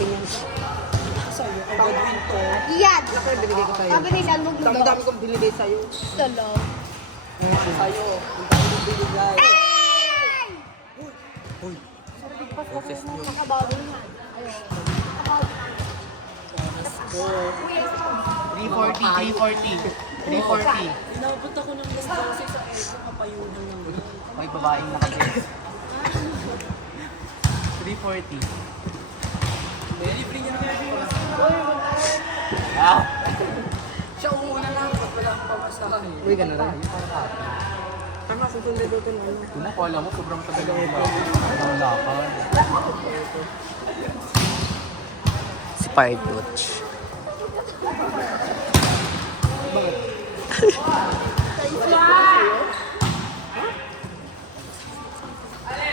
akin yan. Sa'yo, kay Godwin to. Yan! Ako yung binigay ko sa'yo. Sabi ni San, huwag mo Ang daw. dami kong binigay sa'yo. Salo. Sa'yo. Ang dami kong binigay. Uy. Boses nyo. Nakabago yan. Ayun. 340. Inabot ako ng gas kasi sa aircon, kapayunan ng May babaeng nakagets. 340. libre niya naman ako. Ah! Siya umuuna lang, ba't wala akong pamasahe? Uy, gano'n lang. Tama, susundin doon ito ano. Kung ako alam mo, sobrang tagal ang lakad. Si Pardoch.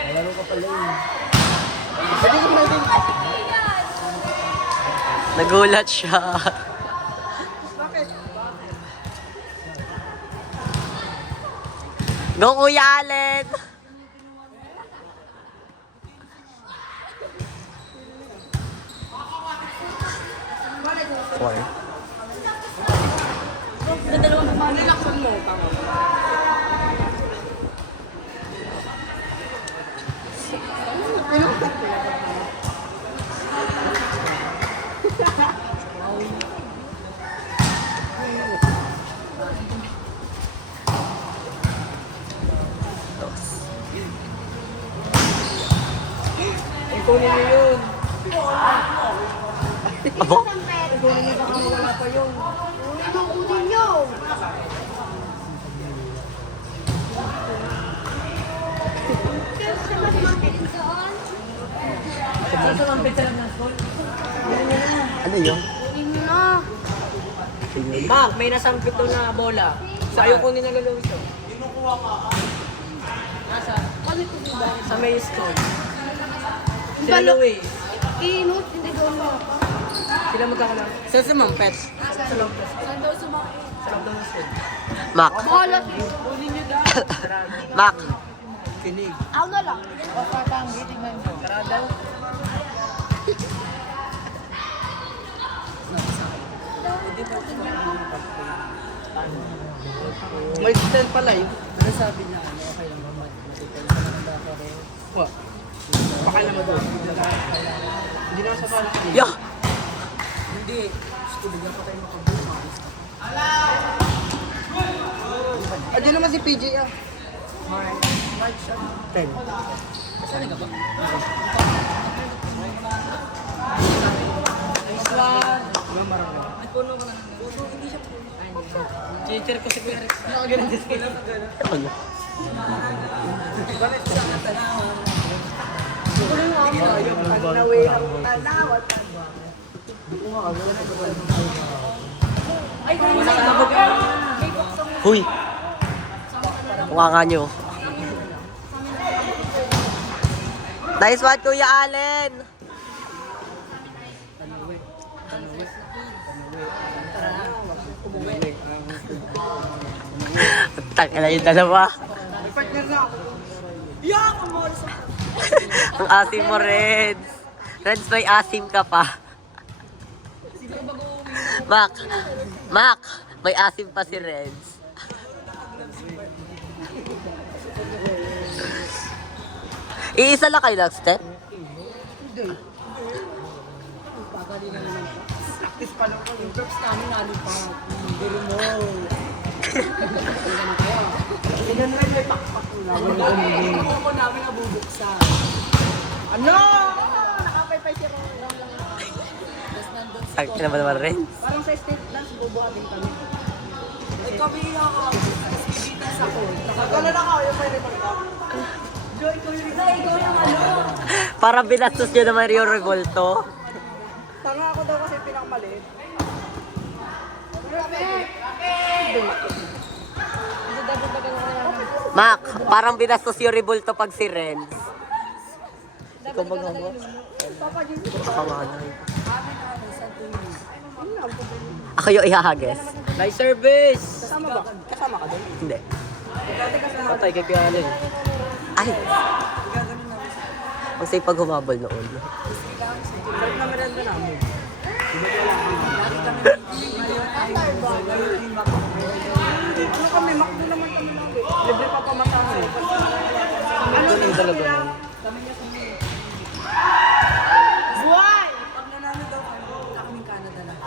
Laro ka pala yun. Nagulat siya. Go, Kuya Allen! Four. Dadalawang kumano, laksan mo. Tama. Kunin niyo yun. Abo? Kunin niyo baka wala pa yun. Kunin nyo. Saan ang pizza lang ng school? Ano yun? Kunin nyo na. Mac, may nasampit daw na bola. Sa'yo kunin na lalawin ito. Nasa? Sa may school. Sila Louie. Inut, hindi daw mo. Sila magkakalang. Saan si Mang Pet? Sa loob ng school. Saan daw sumakit? Sa loob ng school. Mac. Bahala. Kunin niyo daw. Mac. Kinig. Ako na lang. Tara daw. May stand pala yun. Ano sabi niya? Ano, okay lang ba? What? Baka naman doon. Hindi naman sa parang kinig. Yo! Hindi. Gusto bigyan pa tayo makabukas. Ah, di naman si PJ ah. March 10. Saan nga ba? Nice one. Diba marami? Ay, puno ka na. Puno, hindi siya puno. Ay, hindi. Teacher ko si Kuya Rex. Nakaganan din sila. Ano? Bakit sa katanawa? Puno mo ako. Yung panaway ang tanawat. Ay, kung sa labog ka. Huy! Mukha nga nyo. Nice one, Kuya Allen! Tangina yung dalawa. Partner na ako. Yak! Ang mga sa... Ang asim mo, Reds. Reds, may asim ka pa. Mac, Mac, may asim pa si Reds. Iisa lang kayo nag-step? Hindi. Pagalingan naman pa. Practice pa lang po. Yung verbs namin nalipat. Hindi mo. Ganyan rin may pakpak nila. Ang kuko namin nabubuksan. Ano? Nakapay-pay siya kung lang lang. Tapos nandun si Ay, naman naman, Reds. Parang sa state dance, bubuhatin kami. Ay, kami ako. Kita sa ko. Nakagala na ako. Yung may report ako. Joy ko yung ikaw yung ano. Para binastos nyo naman yung revolto. Tanga ako daw kasi pinakamaliit. Mac, parang binastos yung revolto pag si Renz. Ikaw ba nga mo? Kamanay. Ako yung ihahagis. Nice service! Kasama ba? Kasama ka doon? Hindi. Patay kay Kuya Allen. Ay! Ang safe pag humabol noon. Sarap na merenda namin. Ano kami, makdo naman kami lang. Libre pa pamatahe. Ganun talaga nun. Buhay! Pag nanalo daw kami, punta kaming Canada lang.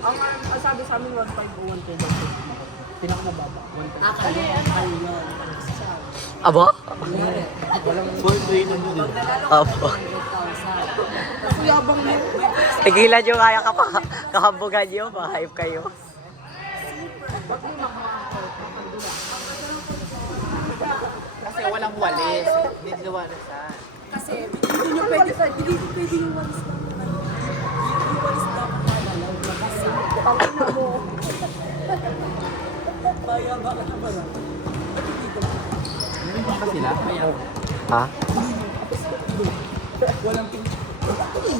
Ang sabi sa amin, 1.5 o 1.10. Pinakamababa. 1.10. Aba? Gold rate na yun. Aba. Kasi yabang mo. Tigilan nyo kaya kahambugan nyo. Mahype kayo. Kasi walang walis. Hindi walisan. Kasi hindi nyo pwede yung walis lang. Yung walis lang. Kasi pangina mo. Kaya ba ka naman? Meron pa sila? Ha? Walang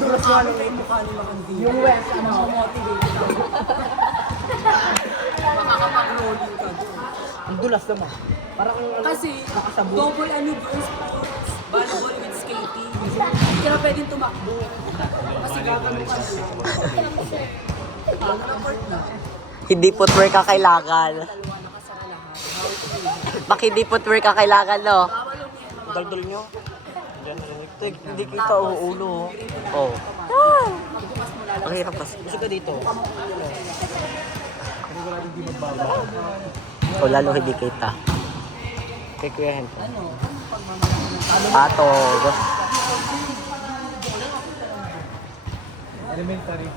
dulas nga lang yung mukha nila hindi. Yung West, ano? Motivated. Makakapag-rolling ka doon. Ang dulas naman. Parang kasi double ano yung sports. Volleyball with skating. Hindi ka na pwedeng tumakbo. Kasi gagano ka doon. Court na. Hindi footwear ka kailangan. Dalawa nakasara lahat. Bak hindi footwear ka kailangan, no? Daldal nyo. Hindi kita uulo. Oh. Ang hirap kasi. Kasi ka dito. O lalo hindi kita. Kay Kuya Hento. Ato. Elementary.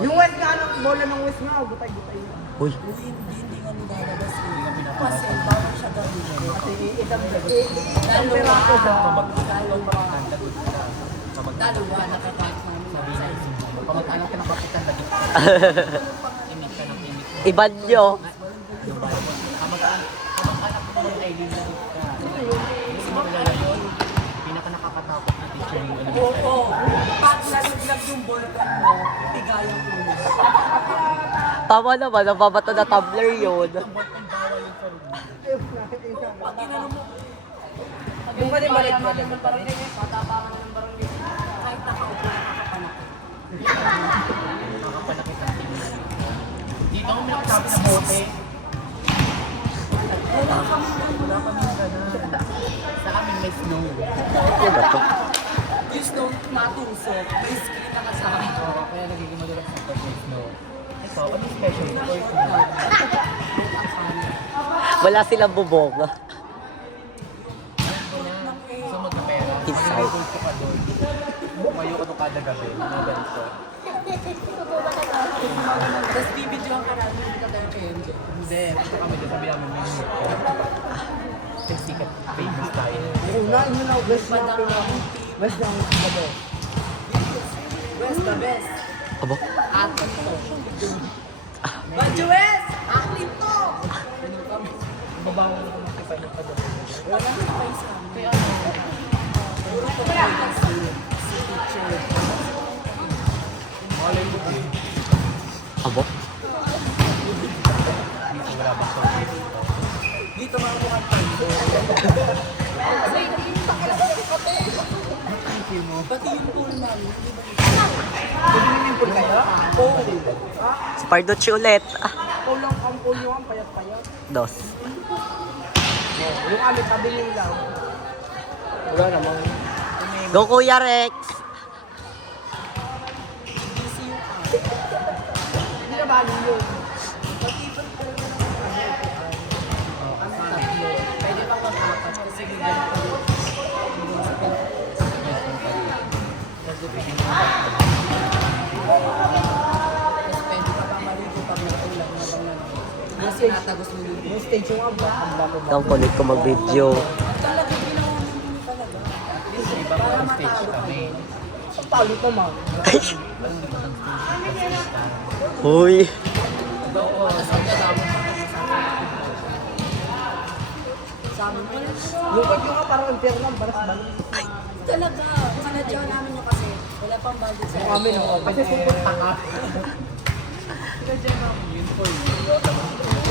Yung West nga, ano, bola ng West nga, gutay-gutay na. Uy. Hindi nga nilalabas eh. Kasi parang siya gawin. Kasi iidam na. Isang peraso daw. Dalawa, nakakait namin. Pamag-anak ka ng kapitan na dito. Timik ka ng timik. Iban nyo. Kamag-anak ko ng Aileen na dito ka. Kasi mo kilala yun? Pinaka-nakakatakot na teacher mo. Oo. Pag lalaglag yung ballpen mo, tigayang ulo. Tama naman, nababato na tumbler yun. Pag inano mo, yung balik mo ng barangay, patapangan ng barangay. Kahit nakaupo, nakapanak. Nakapanakit ang timik. Dito ako pinakasabi na bote. Wala kami Wala kami ganun. Sa amin may snow. Ano ba to? yung snow natusok, may screen na kasama. Oo, kaya nagiging madulas sa pag may snow. Ito, ano special ito? Wala silang bubong. So magkapera. Inside. Gusto ka doon. Bumayo ko kada gabi. Mga ganito. Tapos bibidyoan ka namin, hindi ka tayo kay MJ. Hindi. Ito kami doon. Sabi namin may minute ko. Sikat famous tayo. Una, yun na, West na West na the best. West the best. Aba? Athlete to. Badyo West! Athlete to! Mabawa na kung makipay ng kada. Wala nang pay sa amin. Kaya ano? Puro ko pa si teacher. Malay mo din. Aba? Dito wala ba sa Dito mga mukhang tayo. Pati yung pool namin, hindi ba dito? Pwede namin yung pool kayo? Oo. Sparducci ulit. Pool lang ang pool nyo, ang payat-payat. Dos. Yung amin, tabi lang. wala namang Go Kuya Rex! Busy yung hindi na bali yun. Mag-ipon ka lang ng ang tatlo. Pwede pang mag-apat kasi bigyan ko yun. Tapos pwede ka pa maligo pag nag-ulan. Yung sinatagos mo yun. Yung stage yung aba. Ang kulit ko mag-video. Talaga, ginawa namin talaga. iba pa ang stage kami. Ang palit naman. Uy! Sa amin pa rin. Yung pag yung nga parang unfair lang, balas balas. Talaga, sinadya namin yung kasi wala pang budget sa amin. Kasi supot tanga. Sinadya namin yun po yun.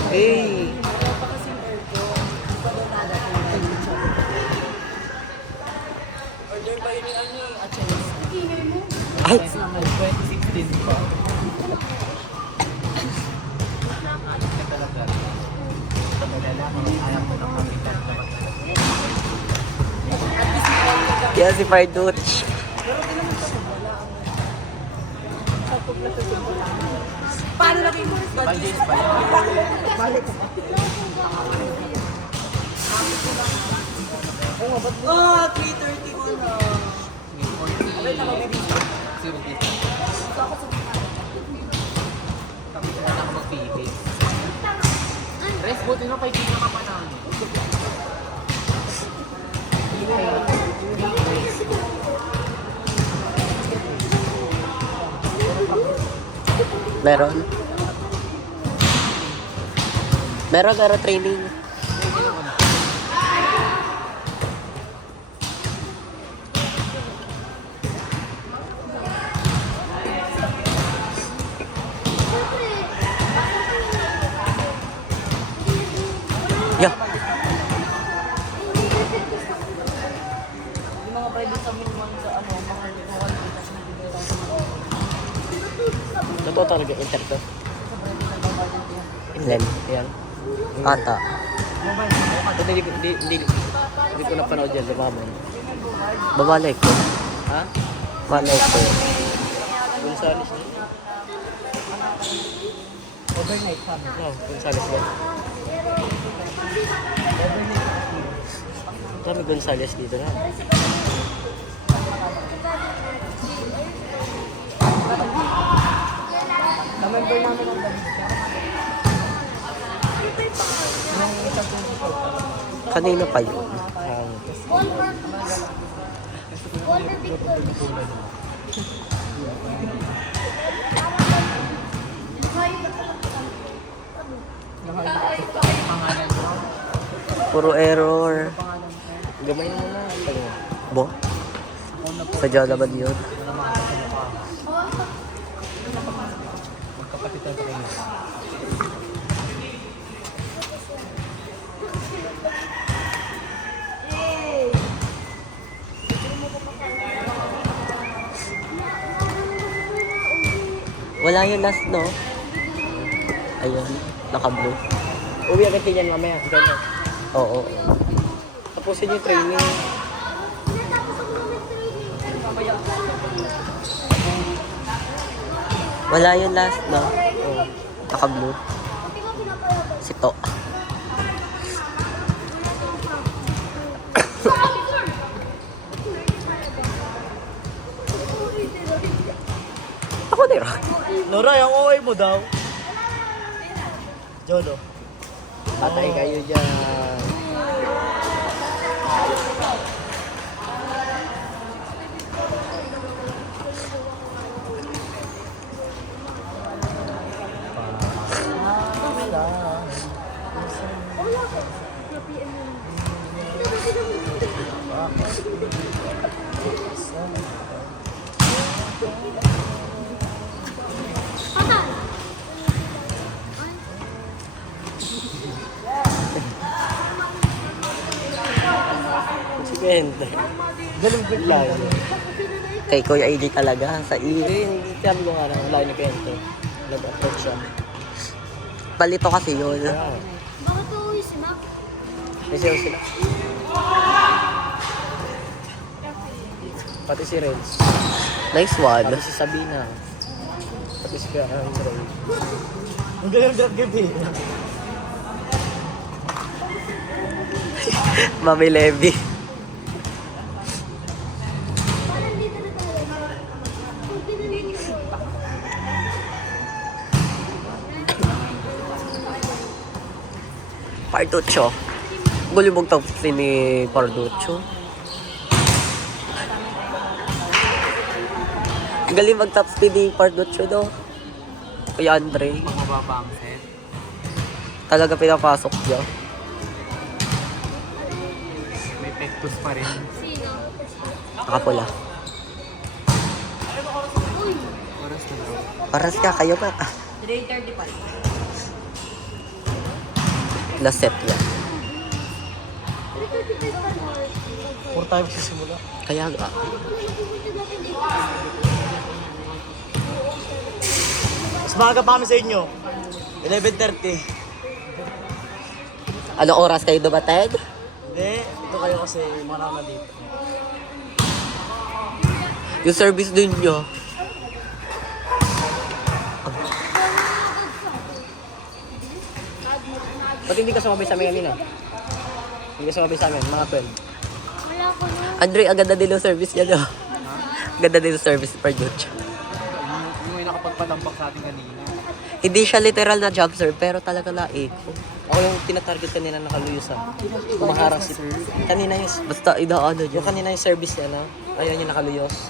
Hey! Wala pa kasing aircon. Hindi pa daw nadating. Order pa yun yung ano eh, Achilles. Ay! Naman, 2016 pa. Anak ka talaga. Pag lalaki, anak mo ng kapitan dapat talaga. Yan si Parduch. Paano na kayo? Budget pa yun. Balik ko pa. Oh, 3:31 na. Wait lang, mabibigyan. Kami na ako magpili. Res, buti na kaibigan ka pa namin. Meron? Meron training. Yeah. Yung mga private sa minuan sa ano, mga ritual, tapos nagbibigay tayo sa mga Totoo talaga inter to. Ilan? Yan. Ata. Hindi ko napanood yan. Lumabon. Babalay ko. Ha? Malay ko. Gonzales na. overnight kami. No, Gonzales yan. Dami Gonzales dito na. Na-member namin ang balik. Yung isa po dito. Kanina pa yun. Pangalan mo. Puro error. Gamay mo na. Bo? Sadya naman yun. Magkapatitan pa rin. Wala yung last, no? Ayun, naka-blue. Uwi agad yan mamaya. Ganyan. Oo. Tapusin yung training. Wala yung last, no? Oo. Naka-blue. Sito. Ako nira. Nora, yung OA mo daw. Jodo. Patay kayo dyan. Konsekwente. Ganun good lang. Kay Kuya ID talaga, sa E. Hindi sabi ko nga na wala ni Kento. Nag-approach siya. Palito kasi yun. Kaya, Bakit uuwi si Mac? May sayo sila. pati si Renz. Nice one. Pati si Sabina. Pati si Ray. Ang galing ng gabi. Mami Levy. Parang dito na tayo. Kung pinili ko. Parducho. Gulibog top 3 ni Parducho. Galing mag top 3 ni Parducho do. Kuya Andre. Mababa ang set. Talaga pinapasok niya. May pectus pa rin. Sino? Nakapula. Oras na daw. Paras ka kayo ba? 3:35. Lasep yan. 4 times sa simula. Kaya nga. Mas maaga pa kami sa inyo. 11:30. Anong oras kayo dumated? Hindi, ito kayo kasi mga na dito. Yung service dun nyo. Ba't hindi ka sumabay sa amin kanina? Hindi ka sumabay sa amin, mga 12. Wala ko na. Andre, ang ganda din yung service niya, no? Ang ganda din yung service per Dutch. Yung may nakapagpalambak sa atin kanina. Hindi siya literal na job, sir, pero talaga laik. Ako yung tinatarget kanina nakaluyos, ha? Kumaharas. Kanina yung... Basta, Ano yung kanina yung service niya, no? Ayun yung nakaluyos.